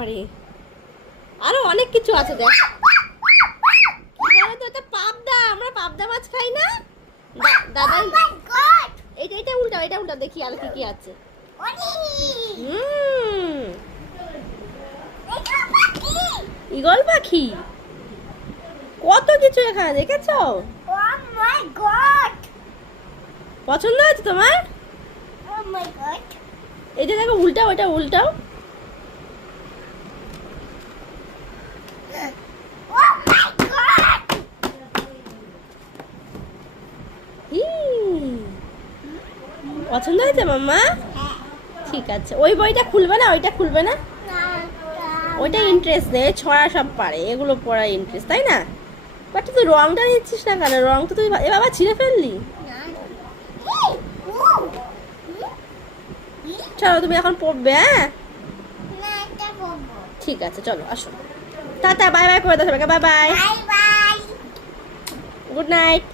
বাবারে, আরো অনেক কিছু আছে দেখ। কি বলো তো, এটা পাবদা। আমরা পাবদা মাছ খাই না? দাদা এটা উল্টাও, এটা উল্টাও, দেখি আর কি কি আছে। ঈগল পাখি, কত কিছু এখানে দেখেছো? পছন্দ হয়েছে তোমার? এটা দেখো, উল্টাও, এটা উল্টাও। পছন্দ হয়েছে মাম্মা? ঠিক আছে, ওই বইটা খুলবে না, ওইটা খুলবে না, ওইটা ইন্টারেস্ট নেই, ছড়া সব পারে, এগুলো পড়ার ইন্টারেস্ট, তাই না? বাট তুই রংটা নিচ্ছিস না কেন? রং তো তুই এ বাবা ছিঁড়ে ফেললি। চলো তুমি এখন পড়বে। হ্যাঁ ঠিক আছে, চলো আসো, টাটা, বাই বাই করে দাও সবাইকে, বাই বাই, গুড নাইট।